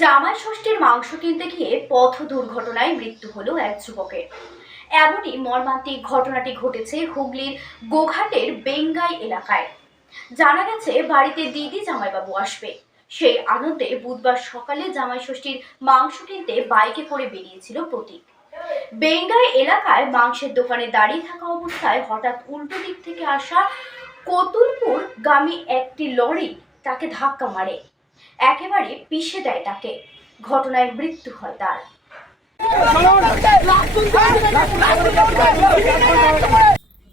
জামাই ষষ্ঠীর মাংস কিনতে গিয়ে পথ দুর্ঘটনায় মৃত্যু হলো এক যুবকের। এমনই মর্মান্তিক ঘটনাটি ঘটেছে হুগলির গোঘাটের বেঙ্গাই এলাকায়। জানা গেছে বাড়িতে দিদি জামাইবাবু আসবে, সেই আনন্দে বুধবার সকালে জামাই ষষ্ঠীর মাংস কিনতে বাইকে করে বেরিয়েছিল প্রতীক। বেঙ্গাই এলাকায় মাংসের দোকানে দাঁড়িয়ে থাকা অবস্থায় হঠাৎ উল্টো দিক থেকে আসা কতুলপুর গামী একটি লরি তাকে ধাক্কা মারে, একেবারে পিষে দেয় তাকে। ঘটনায় মৃত্যু হয় তার।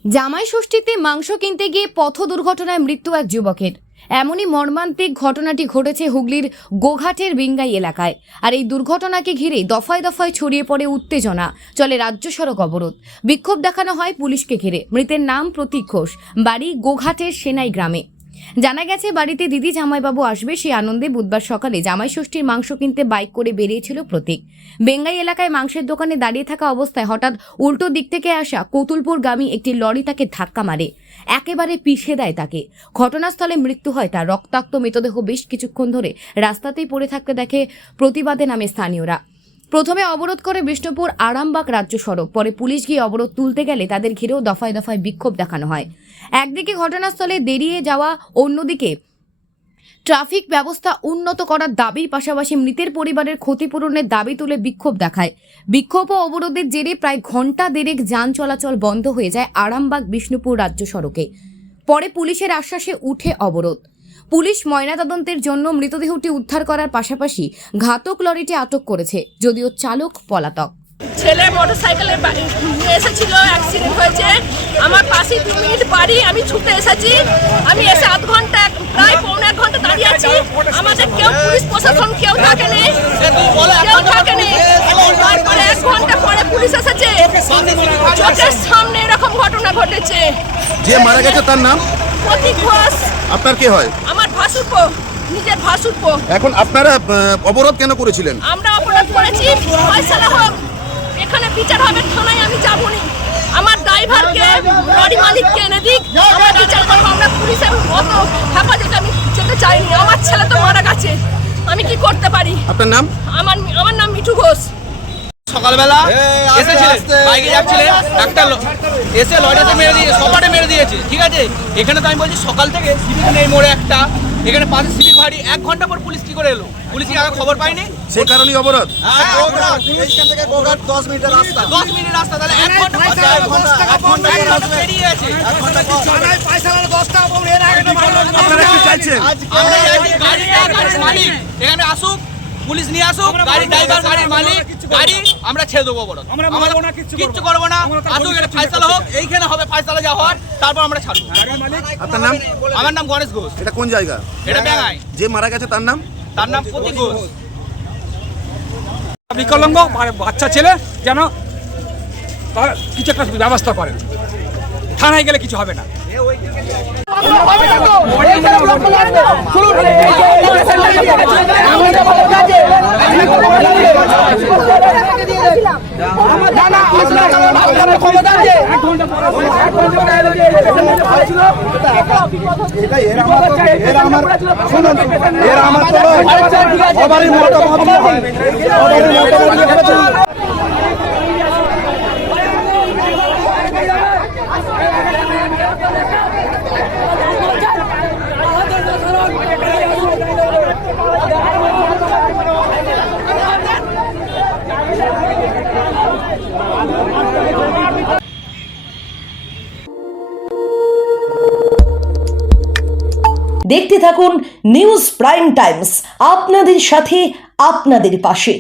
জামাই ষষ্ঠীতে মাংস কিনতে গিয়ে পথ দুর্ঘটনায় মৃত্যু এক যুবকের। এমনই মর্মান্তিক ঘটনাটি ঘটেছে হুগলির গোঘাটের বেঙ্গাই এলাকায়। আর এই দুর্ঘটনাকে ঘিরে দফায় দফায় ছড়িয়ে পড়ে উত্তেজনা, চলে রাজ্য সড়ক অবরোধ, বিক্ষোভ দেখানো হয় পুলিশকে ঘিরে। মৃতের নাম প্রতীক ঘোষ, বাড়ি গোঘাটের সেনাই গ্রামে। জানা গেছে বাড়িতে দিদি জামাইবাবু আসবে, সেই আনন্দে বুধবার সকালে জামাই ষষ্ঠীর মাংস কিনতে বাইক করে বেরিয়েছিল প্রতীক। বেঙ্গাই এলাকায় মাংসের দোকানে দাঁড়িয়ে থাকা অবস্থায় হঠাৎ উল্টো দিক থেকে আসা কতুলপুর গামী একটি লরি তাকে ধাক্কা মারে, একেবারে পিষে দেয় তাকে। ঘটনাস্থলে মৃত্যু হয় তার। রক্তাক্ত মৃতদেহ বেশ কিছুক্ষণ ধরে রাস্তাতেই পড়ে থাকতে দেখে প্রতিবাদে নামে স্থানীয়রা। প্রথমে অবরোধ করে বিষ্ণুপুর আরামবাগ রাজ্য সড়ক, পরে পুলিশ গিয়ে অবরোধ তুলতে গেলে তাদের ঘিরেও দফায় দফায় বিক্ষোভ দেখানো হয়। একদিকে ঘটনাস্থলে দেরিয়ে যাওয়া, অন্যদিকে ট্রাফিক ব্যবস্থা উন্নত করার দাবির পাশাপাশি মৃতের পরিবারের ক্ষতিপূরণের দাবি তুলে বিক্ষোভ দেখায়। বিক্ষোভ ও অবরোধের জেরে প্রায় ঘণ্টা দেড়েক যান চলাচল বন্ধ হয়ে যায় আরামবাগ বিষ্ণুপুর রাজ্য সড়কে। পরে পুলিশের আশ্বাসে উঠে অবরোধ। পুলিশ ময়নাতদন্তের জন্য মৃতদেহটি উদ্ধার করার পাশাপাশি ঘাতক লরিটি আটক করেছে, যদিও চালক পলাতক। ছেলে মোটরসাইকেলে নিয়ে এসেছিল, অ্যাক্সিডেন্ট হয়েছে। আমার পাশে 2 মিনিট বাড়ি, আমি ছুটে এসেছি। আমি এসে আধ ঘন্টা, প্রায় পৌনে 1 ঘন্টা দাঁড়িয়ে আছি। আমাদের কেউ পুলিশ প্রশাসন কেউ থাকেনি, তারপরে 1 ঘন্টা পরে পুলিশ এসেছে। চোখের সামনে এরকম ঘটনা ঘটেছে। যে মারা গেছে তার নাম প্রতীক ঘোষ। আপনার কে হয়? আমার ভাসুরপো, নিজের ভাসুরপো। এখন আপনারা অবরোধ কেন করেছিলেন? আমরা অপরাধ করেছি, ফয়সালা হোক, এখানে বিচার হবে, থানায় আমি যাবনি। আমার ড্রাইভারকে, লরি মালিককে এনে দিক, আমরা বিচার করবো। আমরা পুলিশের অত হেফাজতে আমি যেতে চাইনি। আমার ছেলে তো মারা গেছে, আমি কি করতে পারি? আপনার নাম? আমার নাম মিঠু ঘোষ। সকালবেলা এসেছিলেন, বাইকে যাচ্ছিলেন, একটা এসে লরিতে মেরে দিয়ে সপাটে মেরে দিয়েছে। ঠিক আছে, এখানে তো আমি বলছি সকাল থেকে সিভিক নেই মোড়ে একটা, এখানে পাশে সিভিক ভাড়ি। 1 ঘন্টা পর পুলিশ কি করে এলো? পুলিশ কি আগে খবর পাইনি? সেই কারণেই অবরোধ। 10 মিনিটের রাস্তা, তাহলে 1 ঘন্টা বেরিয়ে গেছে। আপনারা কি চাইছেন? আমরা চাইছি গাড়ির মালিক এখানে আসুক, পুলিশ নিয়ে আসুক, গাড়ির ড্রাইভার, গাড়ির মালিক, গাড়ি আমরা ছেড়ে দেবো। বড় আমরা কিচ্ছু করবো না। আসুক, এটা ফাইসালা হোক, এইখানে হবে ফাইসালা যা হওয়ার, তারপর আমরা ছাড়বো। আপনার নাম? আমার নাম গণেশ ঘোষ। এটা কোন জায়গা? এটা বেঙ্গাই। যে মারা গেছে তার নাম? তার নাম প্রতীক ঘোষ। বিকলাঙ্গ বাচ্চা ছেলে, যেন তার কিছু একটা ব্যবস্থা করেন। থানায় গেলে কিছু হবে না। দেখতে থাকুন নিউজ প্রাইম টাইমস, আপনাদের সাথে, আপনাদের পাশে।